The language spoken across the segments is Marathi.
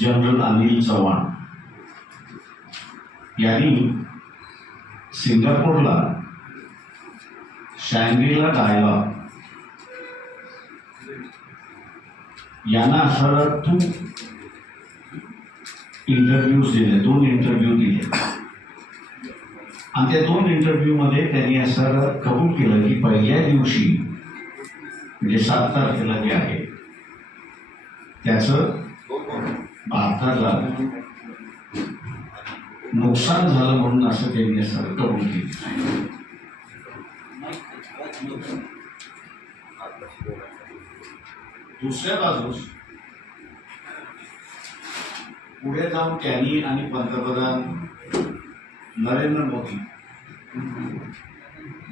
जनरल अनिल चव्हाण. यांनी सिंगापूरला शँग्रीला डायलॉग यांना असणारा तू इंटरव्ह्यूज दिले दोन इंटरव्ह्यू दिले. आणि त्या दोन इंटरव्ह्यूमध्ये त्यांनी असं कबूल केलं की पहिल्या दिवशी म्हणजे सात तारखेला जे आहे त्याचं भारताला नुकसान झालं म्हणून असं त्यांनी असं कबूल केलं दुसऱ्या बाजूस पुढे जाऊन त्यांनी आणि पंतप्रधान नरेंद्र मोदी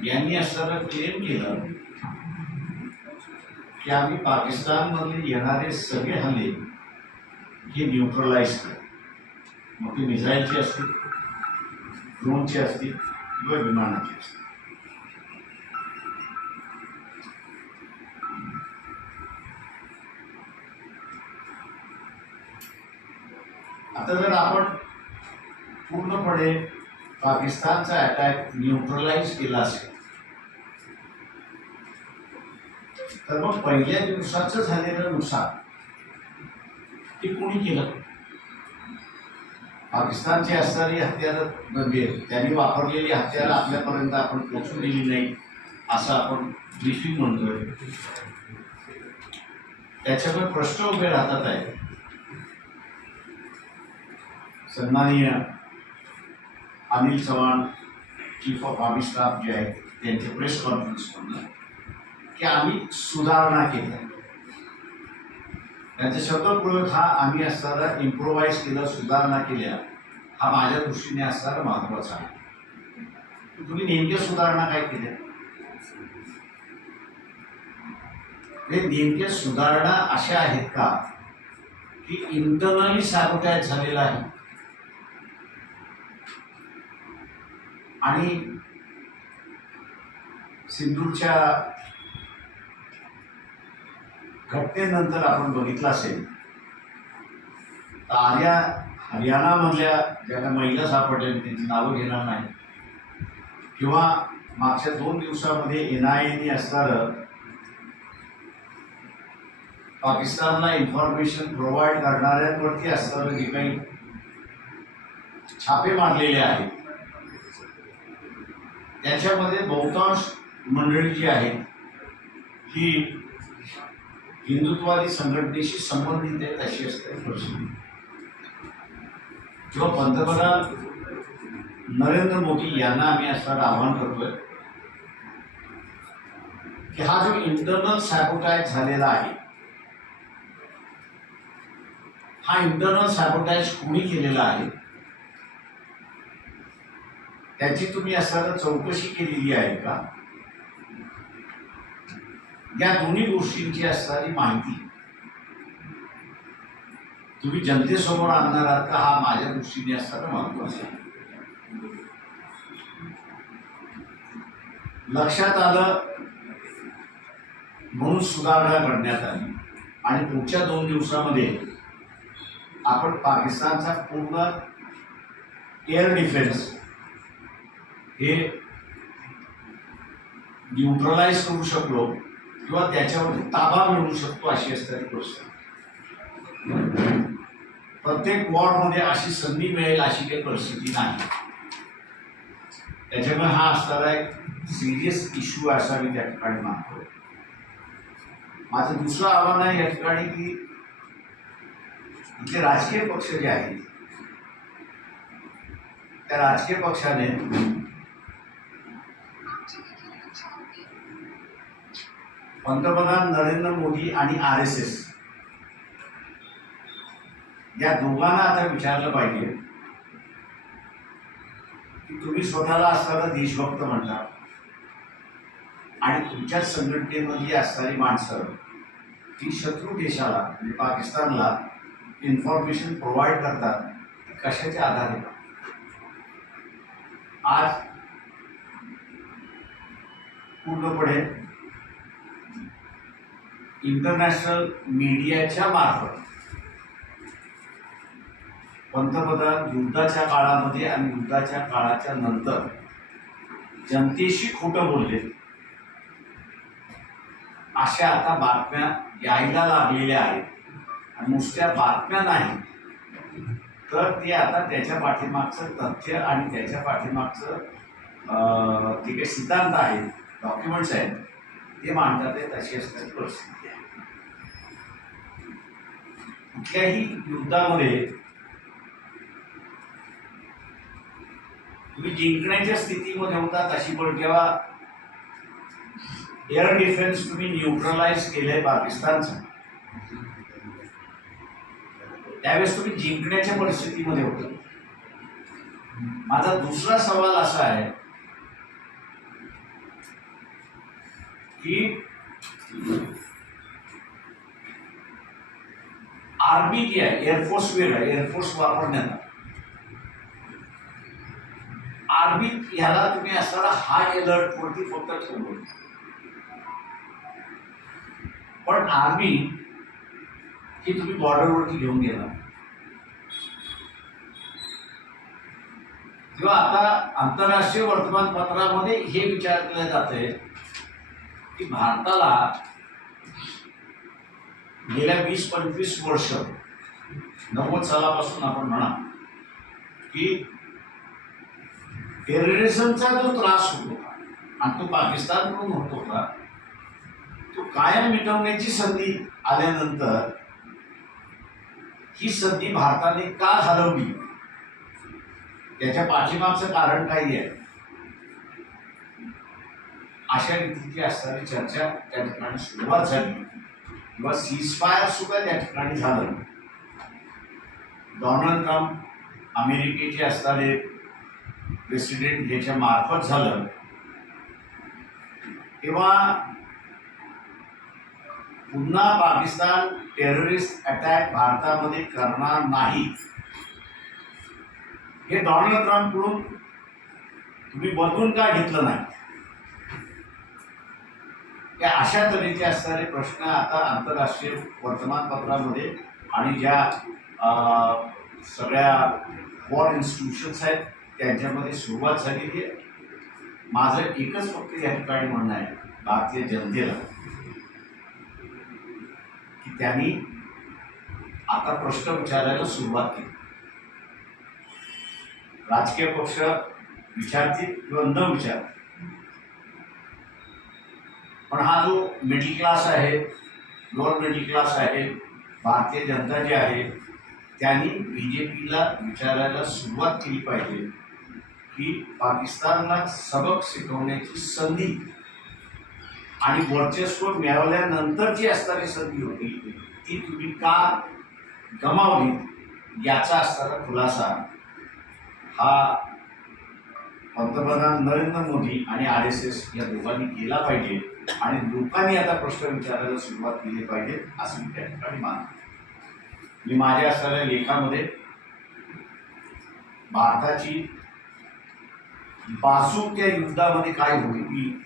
यांनी असताना क्लेम केलं की आम्ही पाकिस्तानमध्ये येणारे सगळे हल्ले हे न्यूट्रलाइज कर मग ती मिझाईलची असतील ड्रोनची असतील किंवा विमानाची असतील. आता जर आपण पूर्णपणे पाकिस्तानचा अटॅक न्यूट्रलाइज केला असेल तर मग पहिल्या दिवसाचं झालेलं नुकसान ते कोणी केलं? पाकिस्तानची असणारी हत्यारं त्यांनी वापरलेली हत्यारं आपल्यापर्यंत आपण पोचू दिली नाही असं आपण ब्रिफिंग म्हणतोय. त्याच्यामुळे प्रश्न उभे राहतात आहे सन्माननीय Anil Chavan chief of army staff जे आहेत त्यांचे प्रेस कॉन्फरन्समधनं की आम्ही सुधारणा केल्या. त्यांचा शब्दप्रयोग हा आम्ही असताना इम्प्रोव्हाइज केलं सुधारणा केल्या. हा माझ्या दृष्टीने असणारा महत्त्वाचा आहे. तुम्ही नेमक्या सुधारणा काय केल्या? हे नेमक्या सुधारणा अशा आहेत का की इंटरनली सॅबोटॅज झालेला आहे? आणि सिंधूच्या घटनेनंतर आपण बघितलं असेल तर आर्या हरियाणामधल्या ज्या काही महिला सापडल्या त्यांची नावं घेणार नाही किंवा मागच्या दोन दिवसामध्ये एन आय एने असणारं पाकिस्तानला इन्फॉर्मेशन प्रोव्हाइड करणाऱ्यांवरती असणारं जे काही छापे मारलेले आहेत त्याच्यामध्ये बहुतांश मंडळी जी आहेत ही हिंदुत्वादी संघटनेशी संबंधित आहेत अशी असते परिस्थिती. किंवा पंतप्रधान नरेंद्र मोदी यांना आम्ही असणार आवाहन करतोय की हा जो इंटरनल सॅबोटाईज झालेला आहे हा इंटरनल सॅबोटाईज कोणी केलेला आहे त्याची तुम्ही असताना चौकशी केलेली आहे का? या दोन्ही गोष्टींची असणारी माहिती. तुम्ही जनतेसमोर आणणार आहात का? हा माझ्या दृष्टीने असताना महत्त्वाचा आहे. लक्षात आलं? म्हणून सुधारणा करण्यात आली. आणि पुढच्या दोन दिवसामध्ये आपण पाकिस्तानचा पूर्ण एअर डिफेन्स हे न्यूट्रलाइज करू शकलो. किंवा त्याच्यावर ताबा मिळवू शकतो अशी असणारी गोष्ट. प्रत्येक वॉर्डमध्ये अशी संधी मिळेल अशी काही परिस्थिती नाही. त्याच्यामुळे हा असणारा एक सिरियस इश्यू असा मी त्या ठिकाणी मानतो. माझं दुसरं आव्हान आहे या ठिकाणी की इथले राजकीय पक्ष जे आहेत त्या राजकीय पक्षाने पंतप्रधान नरेंद्र मोदी आणि आर एस एस. या दोघांना आता विचारलं पाहिजे. की तुम्ही स्वतःला असताना देशभक्त म्हणता. आणि तुमच्याच संघटनेमध्ये असणारी माणसं ती शत्रू देशाला म्हणजे पाकिस्तानला इन्फॉर्मेशन प्रोव्हाइड करतात कशाच्या आधारे आज पूर्णपणे इंटरनॅशनल मीडियाच्या मार्फत. पंतप्रधान युद्धाच्या काळामध्ये आणि युद्धाच्या काळाच्या नंतर जनतेशी खोटं बोलले. अशा आता बातम्या यायला लागलेल्या आहेत. आणि नुसत्या बातम्या नाही तर ते आता त्याच्या पाठीमागचं तथ्य आणि त्याच्या पाठीमागचं जे काही सिद्धांत आहेत डॉक्युमेंट्स आहेत ते मांडतात तशी असतात परिस्थिती आहे कुठल्याही युद्धामध्ये तुम्ही जिंकण्याच्या स्थितीमध्ये होता तशी पण जेव्हा एअर डिफेन्स तुम्ही न्यूट्रलाइज केलंय पाकिस्तानचं. त्यावेळेस तुम्ही जिंकण्याच्या परिस्थितीमध्ये होता. माझा दुसरा सवाल असा आहे की आर्मी जी आहे एअरफोर्स वेगळं आहे एअरफोर्स वापरण्यात आर्मी ह्याला तुम्ही असताना हाय अलर्ट वरती फक्त ठेवलं पण आर्मी ही तुम्ही बॉर्डरवरती घेऊन गेला. किंवा आता आंतरराष्ट्रीय वर्तमानपत्रामध्ये हे विचारले जाते की भारताला गेल्या वीस पंचवीस वर्ष नव्वद सालापासून आपण म्हणा की टेररिझमचा जो त्रास होतो आणि तो पाकिस्तानकडून होत होता तो कायम मिटवण्याची संधी आल्यानंतर ही संधी भारताने का हरवली त्याच्या पाठीमागचं कारण काही आहे? अशा रीतीची असणारी चर्चा त्या ठिकाणी सुरुवात झाली. किंवा सीजफायर सुद्धा त्या ठिकाणी झालं. डोनाल्ड ट्रम्प अमेरिकेचे असणारे प्रेसिडेंट ह्याच्या मार्फत झालं. तेव्हा पुन्हा पाकिस्तान टेररिस्ट अटॅक भारतामध्ये करणार नाही. हे डोनाल्ड ट्रम्पकडून तुम्ही बदलून का घेतलं नाही? त्या अशा तऱ्हेचे असणारे प्रश्न आता आंतरराष्ट्रीय वर्तमानपत्रामध्ये आणि ज्या सगळ्या वॉर इन्स्टिट्यूशन्स आहेत त्यांच्यामध्ये सुरुवात झालेली आहे. माझं एकच फक्त या ठिकाणी म्हणणं आहे भारतीय जनतेला की त्यांनी आता प्रश्न विचारायला सुरुवात केली. राजकीय पक्ष विचारतील किंवा न विचार पण हा जो मिडल क्लास आहे लोअर मिडल क्लास आहे भारतीय जनता जी आहे त्यांनी बी जे पीला विचारायला सुरुवात केली पाहिजे की पाकिस्तानला सबक शिकवण्याची संधी आणि वर्चस्व मिळवल्यानंतरची असणारी संधी होती ती तुम्ही का गमावली? याचा असणारा खुलासा हा पंतप्रधान नरेंद्र मोदी आणि आर एस एस या दोघांनी केला पाहिजे. आणि लोकांनी आता प्रश्न विचारायला सुरुवात केली पाहिजे असं मी त्या ठिकाणी मानतो. मी माझ्या असणाऱ्या लेखामध्ये भारताची बासुक्या युद्धामध्ये काय होईल ती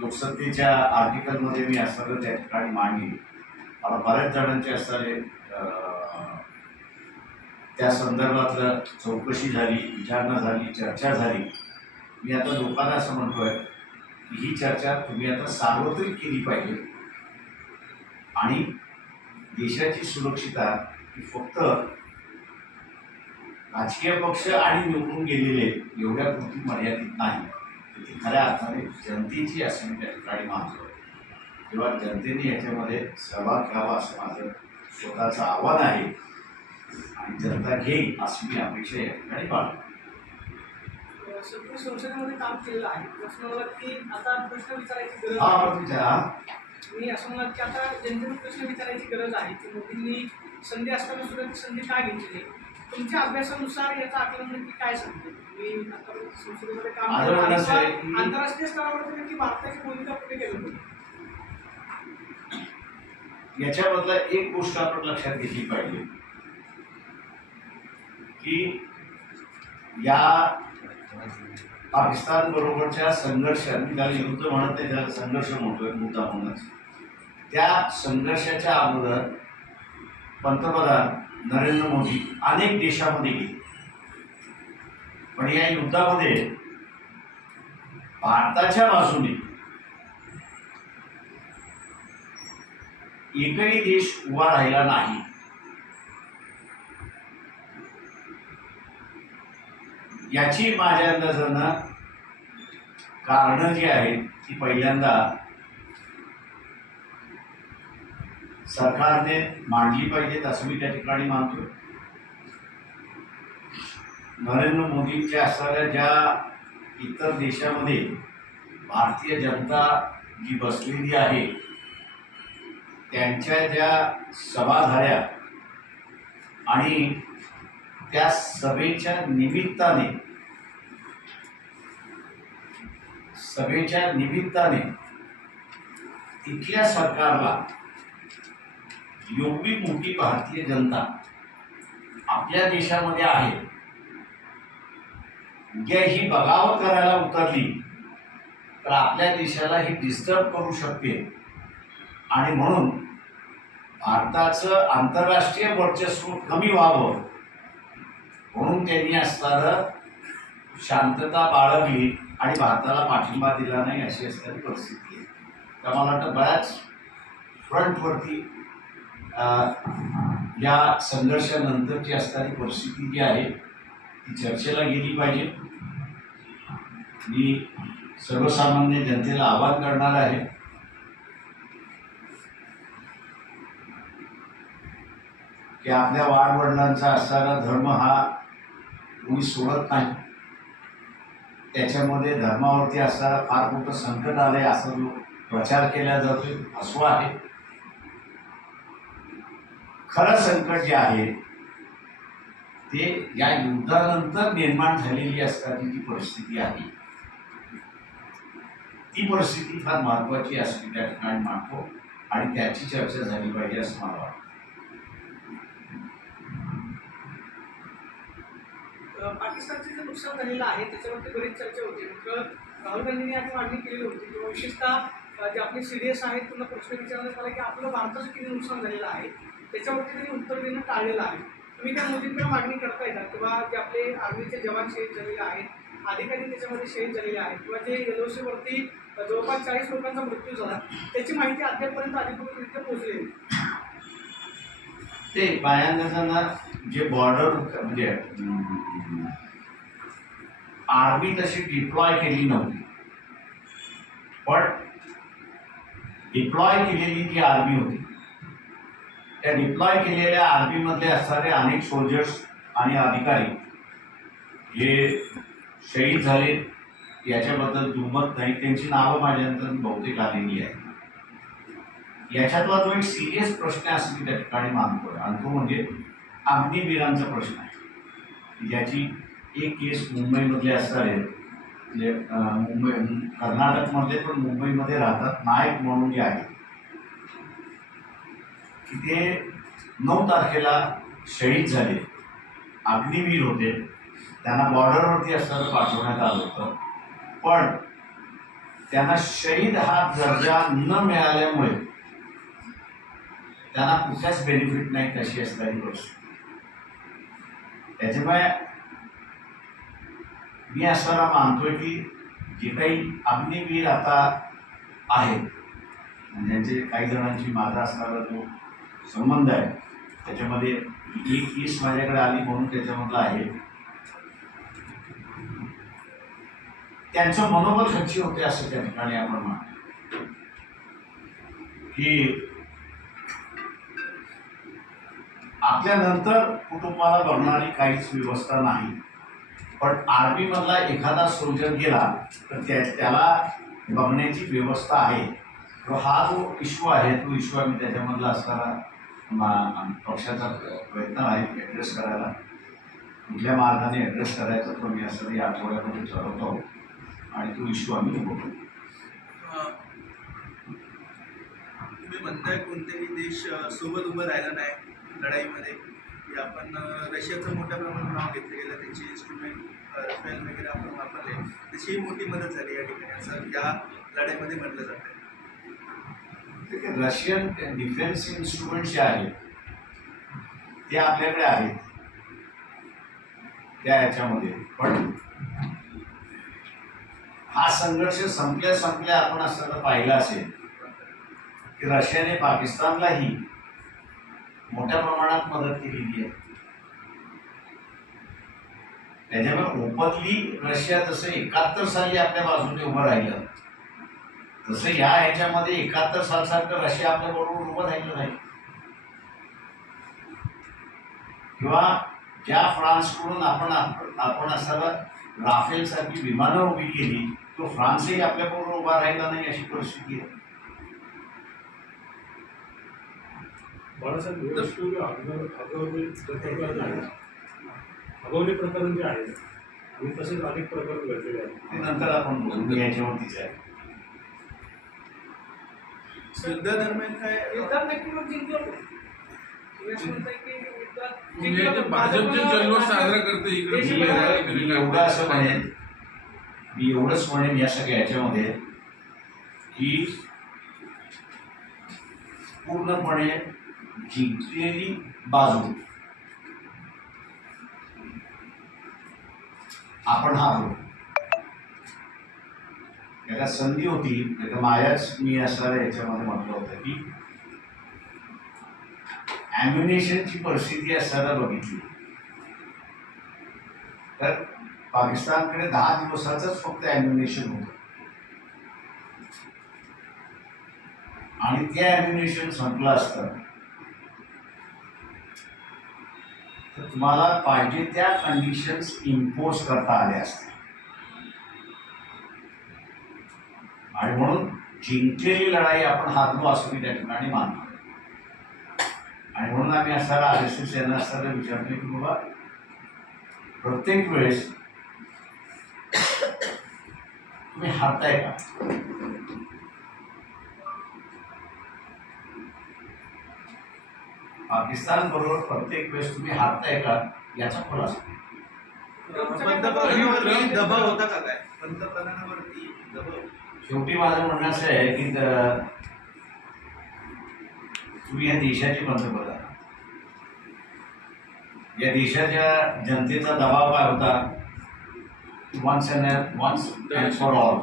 लोकसत्तेच्या आर्टिकलमध्ये मी असणारं त्या ठिकाणी मांडली. मला बऱ्याच जणांचे असणारे त्या संदर्भातलं चौकशी झाली विचारणा झाली चर्चा झाली. मी आता लोकांना असं म्हणतोय ही चर्चा तुम्ही आता सार्वत्रिक केली पाहिजे. आणि देशाची सुरक्षितता ही फक्त राजकीय पक्ष आणि निवडून गेलेले एवढ्या कृती मर्यादित नाही. तर ती खऱ्या अर्थाने जनतेची असं त्या ठिकाणी मानतो किंवा जनतेने याच्यामध्ये सहभाग घ्यावा असं माझं स्वतःचं आव्हान आहे. आणि जनता घेईल अशी मी अपेक्षा या ठिकाणी बाळगतो. संसदेमध्ये काम केलेलं आहे. प्रश्न मला की आता प्रश्न विचारायची गरज हा आहे. आपण विचारा मी असं म्हणत की आता जनतेने प्रश्न विचारायची गरज आहे की मोदींनी संधी असताना सुद्धा ती संधी का घेतली तुमच्या अभ्यासानुसार याचं आकलन नक्की काय सांगते? मी आता संसदेमध्ये काम आंतरराष्ट्रीय स्तरावर नक्की भारताची भूमिका कुठे केली होती? याच्याबद्दल एक गोष्ट आपण लक्षात घेतली पाहिजे. की या पाकिस्तान बरोबरच्या संघर्षात मी त्याला युद्ध म्हणत नाही त्याला संघर्ष म्हणतोय मुद्दा म्हणूनच. त्या संघर्षाच्या अगोदर पंतप्रधान नरेंद्र मोदी अनेक देशामध्ये गेले. पण या युद्धामध्ये भारताच्या बाजूने एकही देश उभा राहिला नाही. याची माझ्या अंदाजानं कारणं जी आहेत ती पहिल्यांदा सरकारने मांडली पाहिजेत असं मी त्या ठिकाणी मानतो. नरेंद्र मोदींच्या असणाऱ्या ज्या इतर देशामध्ये भारतीय जनता जी बसलेली आहे त्यांच्या ज्या सभा झाल्या आणि त्या सभेच्या निमित्ताने सभेच्या निमित्ताने इथल्या सरकारला एवढी मोठी भारतीय जनता आपल्या देशामध्ये आहे. उद्या ही बगावत करायला उतरली तर आपल्या देशाला ही डिस्टर्ब करू शकते. आणि म्हणून भारताचं आंतरराष्ट्रीय वर्चस्व कमी व्हावं. म्हणून त्यांनी असणारं शांतता बाळगली आणि भारताला पाठिंबा दिला नाही अशी असणारी परिस्थिती आहे. तर मला वाटतं बऱ्याच फ्रंटवरती या संघर्षानंतरची असणारी परिस्थिती जी आहे ती चर्चेला गेली पाहिजे. मी सर्वसामान्य जनतेला आवाहन करणार आहे की आपल्या वाडवडिलांचा असणारा धर्म हा कोणी सोडत नाही. त्याच्यामध्ये धर्मावरती असणारा फार मोठं संकट आलंय असा जो प्रचार केला जातोय असो आहे. खरं संकट जे आहे ते या युद्धानंतर निर्माण झालेली असणारी जी परिस्थिती आहे ती परिस्थिती फार महत्वाची असते त्या ठिकाणी मानतो आणि त्याची चर्चा झाली पाहिजे असं मला वाटतं. पाकिस्तानचं जे नुकसान झालेलं आहे त्याच्यावरती बरीच चर्चा होती. मात्र राहुल गांधींनी आता मागणी केलेली होती. किंवा विशेषतः जे आपले सी डी एस आहेत त्यांना प्रश्न विचारण्यात आला की आपलं भारताचं किती नुकसान झालेलं आहे त्याच्यावरती त्यांनी उत्तर देणं टाळलेलं आहे. तुम्ही त्या मोदींकडे मागणी करता येणार किंवा जे आपले आर्मीचे जवान शहीद झालेले आहेत अधिकारी त्याच्यामध्ये शहीद झालेले आहेत किंवा जे एलओसीवरती वरती जवळपास चाळीस लोकांचा मृत्यू झाला त्याची माहिती अद्यापपर्यंत अधिकृतरित्या पोहोचलेली ते बायांना जे बॉर्डर म्हणजे आर्मी तशी डिप्लॉय केली नव्हती. पण डिप्लॉय केलेली ती आर्मी होती. त्या डिप्लॉय केलेल्या आर्मीमधले असणारे अनेक सोल्जर्स आणि अधिकारी हे शहीद झाले. याच्याबद्दल दुमत नाही. त्यांची नावं माझ्यानंतर बहुतेक आलेली आहेत. याच्यातला जो एक सिरियस प्रश्न आहे असं मी त्या ठिकाणी मानतोय. आणि तो म्हणजे अग्निवीरांचा प्रश्न आहे. ज्याची एक केस मुंबईमधले असणारे म्हणजे मुंबई कर्नाटकमध्ये पण मुंबईमध्ये राहतात नायक म्हणून जे आहेत. की ते नऊ तारखेला शहीद झाले. अग्निवीर होते. त्यांना बॉर्डरवरती असताना पाठवण्यात आलं होतं. पण त्यांना शहीद हा दर्जा न मिळाल्यामुळे त्यांना कुठल्याच बेनिफिट नाही तशी असणारी गोष्ट. त्याच्यामुळे मी असं मानतोय की जे काही अग्निवीर आता आहेत ज्यांचे काही जणांची माझा असणारा जो संबंध आहे त्याच्यामध्ये एक ईस माझ्याकडे आली म्हणून त्याच्यामधलं आहे. त्यांचं मनोबल खच्ची होते असं त्या ठिकाणी आपण म्हणतो की आपल्यानंतर कुटुंबाला बघणारी काहीच व्यवस्था नाही. पण आर्मीमधला एखादा सोल्जर गेला तर त्या त्याला बघण्याची व्यवस्था आहे. तो हा जो इश्यू आहे तो इश्यू आम्ही त्याच्यामधला असणारा मा- पक्षाचा प्रयत्न आहे ॲड्रेस करायला. कुठल्या मार्गाने ॲड्रेस करायचा तो मी असं या आठवड्यामध्ये ठरवतो. आणि तो इश्यू आम्ही बघू तुम्ही म्हणताय कोणतेही देश सोबत उभं राहिला नाही लढाईमध्ये. की आपण रशियाचं मोठ्या प्रमाणात नाव घेतलं गेलं त्यांचे इन्स्ट्रुमेंट रफेल वगैरे आपण वापरले त्याची मोठी मदत झाली या ठिकाणी. असं या लढाईमध्ये म्हटलं जातं रशियन डिफेन्स इन्स्ट्रुमेंट जे आहेत ते आपल्याकडे आहेत. त्या ह्याच्यामध्ये पण हा संघर्ष संपल्या संपल्या आपण असं पाहिलं असेल की रशियाने पाकिस्तानलाही मोठ्या प्रमाणात मदत केलेली आहे. त्याच्यामुळे ओपनली रशिया जसं एकाहत्तर साली आपल्या बाजूने उभं राहिलं तसं या ह्याच्यामध्ये एकाहत्तर सालसारखं रशिया आपल्या बरोबर उभं राहिलं नाही. किंवा ज्या फ्रान्सकडून आपण आपण असाला राफेल सारखी विमानं उभी केली तो फ्रान्सही आपल्याबरोबर उभा राहिला नाही अशी परिस्थिती आहे. बाळासाहेब प्रकरण आहे. अगोदर प्रकरण जे आहे आणि तसेच अनेक प्रकरण घडलेले आहेत. ते नंतर आपण याच्यावरतीच आहे. काय? युद्धात नक्की मग जिंकलो? भाजपचे जल्लोष साजरा करते इकडे. इकडे मी काय एवढं असं म्हणेन मी एवढंच म्हणेन या सगळ्या ह्याच्यामध्ये की पूर्णपणे जिंकलेली बाजू आपण हारलो याला संधी होती एका मायाच मी असणाऱ्या याच्यामध्ये म्हटलं होतं की ॲम्युनेशनची परिस्थिती असताना बघितली. तर पाकिस्तानकडे दहा दिवसाचंच फक्त ॲम्युनेशन होतं. आणि ते ॲम्युनेशन संपलं असतं तर तुम्हाला पाहिजे त्या कंडिशन्स इम्पोज करता आल्या असतील आणि म्हणून जिंकलेली लढाई आपण हारलो असं मी त्या ठिकाणी मानतो. आणि म्हणून आम्ही असताना आर एस एस यांना असताना विचारले की बाबा प्रत्येक वेळेस तुम्ही हारताय का? पाकिस्तान बरोबर प्रत्येक वेळेस तुम्ही हारताय का याचा खुलासा पंतप्रधानावरती दबाव होता का काय? पंतप्रधानावरती दबाव? शेवटी माझं म्हणणं असं आहे की तुम्ही या देशाचे पंतप्रधान. या देशाच्या जनतेचा दबाव काय होता? Once and once and for all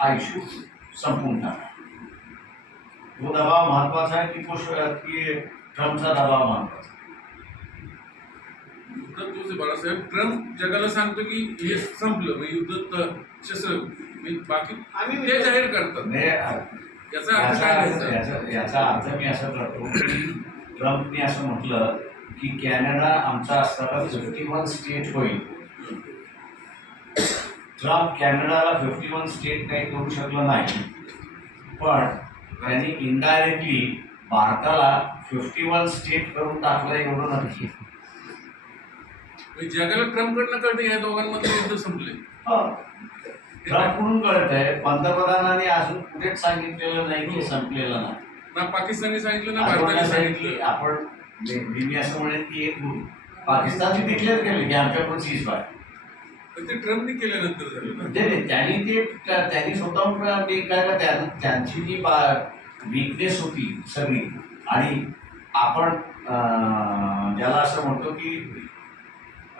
हा इश्यू संपून टाका. तो दबाव महत्वाचा आहे की की ट्रम्पचा दबाव तोच आहे बाळासाहेब ट्रम्प जगाला सांगतो की हे संपलं म्हणजे युद्ध शस्त्र म्हणजे बाकी आम्ही ते जाहीर करतात. म्हणजे याचा अर्थ काय याचा अर्थ मी असं करतो की ट्रम्पने असं म्हटलं की कॅनडा आमचा असताना फिफ्टी वन स्टेट होईल. ट्रम्प कॅनडाला फिफ्टी वन स्टेट काही करू शकलं नाही. पण त्यांनी इनडायरेक्टली भारताला फिफ्टी वन स्टेट करून टाकलं एवढं नक्की म्हणजे जगाला ट्रम्पकडनं कळतं या दोघांमध्ये युद्ध संपले ट्रम्पकडून कळत आहे पंतप्रधानांनी अजून कुठेच सांगितलेलं नाही की संपलेलं नाही. ना पाकिस्तानने सांगितलं ना भारताने सांगितलं. आपण मी असं म्हणेन की एक पाकिस्तानने डिक्लेअर केलं की आमच्याकडून सीज पण ते ट्रम्पने केल्यानंतर झालं नाही, त्यांनी ते त्या- त्यांनी स्वतःहून काय त्यांची जी विकनेस होती सगळी आणि आपण ज्याला असं म्हणतो की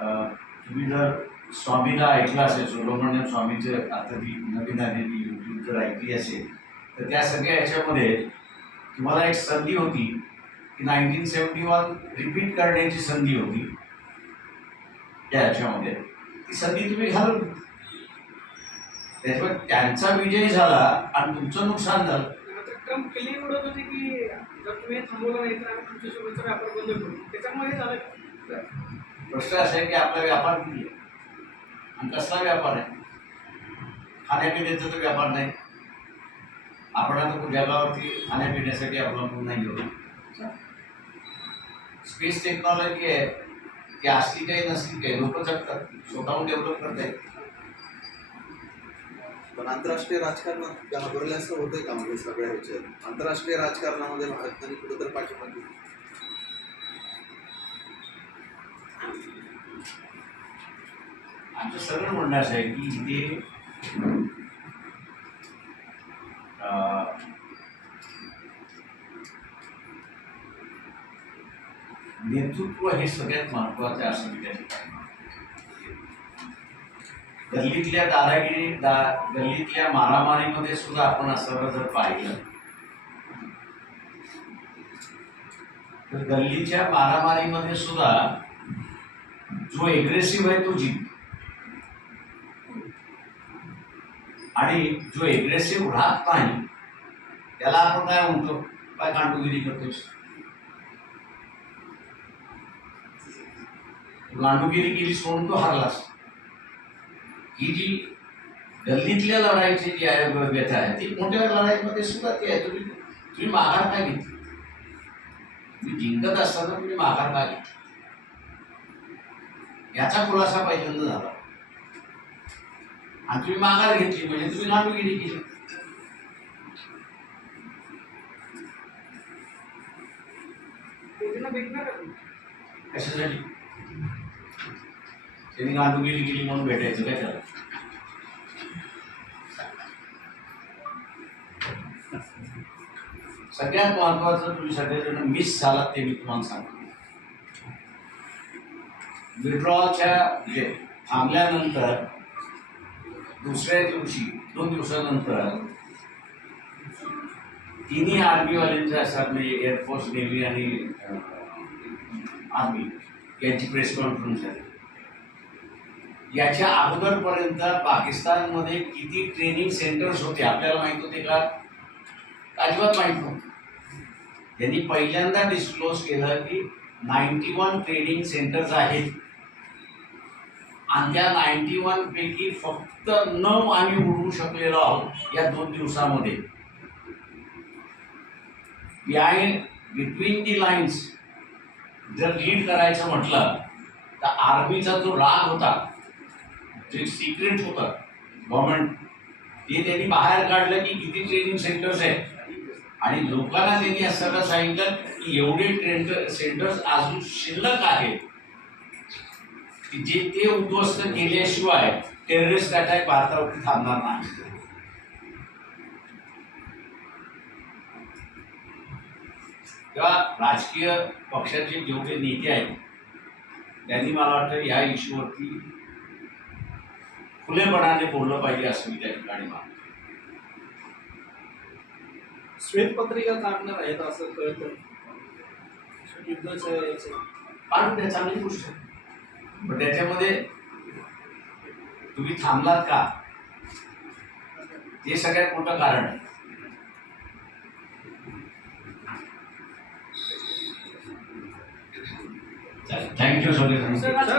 तुम्ही जर स्वामीला ऐकलं असेल सुब्रमण्यम स्वामीचं आता जी नवीन आलेली यूट्यूब जर ऐकली असेल तर त्या सगळ्या ह्याच्यामध्ये तुम्हाला एक संधी होती की नाईन्टीन सेवन्टी वन रिपीट करण्याची संधी होती. त्या ह्याच्यामध्ये ती संधी तुम्ही घालवली त्याच्यामुळे त्यांचा विजय झाला आणि तुमचं नुकसान झालं. जर तुम्ही थांबवलं नाही तर आम्ही तुमच्यासोबतचा व्यापार बंद करू. त्याच्यामुळे झालं का? प्रश्न असा आहे की आपला व्यापार किती आहे आणि कसला व्यापार आहे? खाण्यापिण्याचा तर व्यापार नाही. आपण आता जगावरती खाण्यापिण्यासाठी अवलंबून नाही होतो स्पेस टेक्नॉलॉजी आहे. ती असली काही नसली काही लोक जगतात. स्वतःहून डेव्हलप करतायत. पण आंतरराष्ट्रीय राजकारणात घाबरल्याचं होतंय का म्हणजे सगळ्या ह्याच्यात आंतरराष्ट्रीय राजकारणामध्ये भारताने कुठेतरी पाठिंबा आमचं सरळ म्हणणं असं आहे की इथे अं, नेतृत्व हे सगळ्यात महत्वाचं असं मी त्या ठिकाणी गल्लीतल्या दादागिरी दा गल्लीतल्या मारामारीमध्ये सुद्धा आपण असं जर पाहिलं तर गल्लीच्या मारामारीमध्ये सुद्धा जो एग्रेसिव्ह आहे तो जिंक आणि जो एग्रेसिव्ह राहत नाही त्याला आपण काय म्हणतो? काय गांडुगिरी करतोस गांडूगिरी केली सोडून तो हरलास ही जी गल्लीतल्या लढाईची जी आहे व्यथा आहे ती मोठ्या लढाईमध्ये सुद्धा ती आहे. तुम्ही तुम्ही माघार काय घेतली? तुम्ही जिंकत असताना तुम्ही माघार काय घेतली? याचा खुलासा पहिल्यांदा झाला. आणि तुम्ही माघार घेतली म्हणजे तुम्ही गांडुगिरी केली. का? कशासाठी? त्यांनी गांडू गेली गेली म्हणून भेटायचं काय त्याला सगळ्यात महत्वाचं तुम्ही सगळेजण मिस झालात ते मी तुम्हाला सांगतो. विड्रॉलच्या म्हणजे थांबल्यानंतर दुसऱ्या दिवशी दोन दिवसानंतर तिन्ही आर्मीवाल्यांचे असतात म्हणजे एअरफोर्स नेव्ही आणि आर्मी यांची प्रेस कॉन्फरन्स झाली. याच्या अगोदरपर्यंत पाकिस्तानमध्ये किती ट्रेनिंग सेंटर्स होते आपल्याला माहीत होते का? अजिबात माहीत नव्हतं. त्यांनी पहिल्यांदा डिस्क्लोज केलं की नाईन्टी वन ट्रेनिंग सेंटर्स आहेत. आणि त्या नाईन्टी वन पैकी फक्त नऊ आम्ही उडवू शकलेलो आहोत या दोन दिवसामध्ये. बिहाइंड बिटवीन दी लाईन्स जर लीड करायचं म्हटलं तर आर्मीचा जो राग होता जे सिक्रेट होतं. गव्हर्नमेंट ते त्यांनी बाहेर काढलं की किती ट्रेनिंग सेंटर्स आहेत. आणि लोकांना त्यांनी असं सांगितलं की एवढे ट्रेंड सेंटर्स अजून शिल्लक आहेत. की जे ते उद्ध्वस्त केल्याशिवाय टेररिस्ट अटॅक भारतावरती थांबणार नाही. तेव्हा राजकीय पक्षाचे जेवढे नेते आहेत त्यांनी मला वाटतं ह्या इश्यूवरती खुलेपणाने बोललं पाहिजे असं मी त्या ठिकाणी मानतो. श्वेतपत्रिका काढणार आहेत असं कळतं कारण त्या चांगली गोष्ट आहे. पण त्याच्यामध्ये तुम्ही थांबलात का? हे सगळ्यात मोठं कारण आहे. Thank you sir,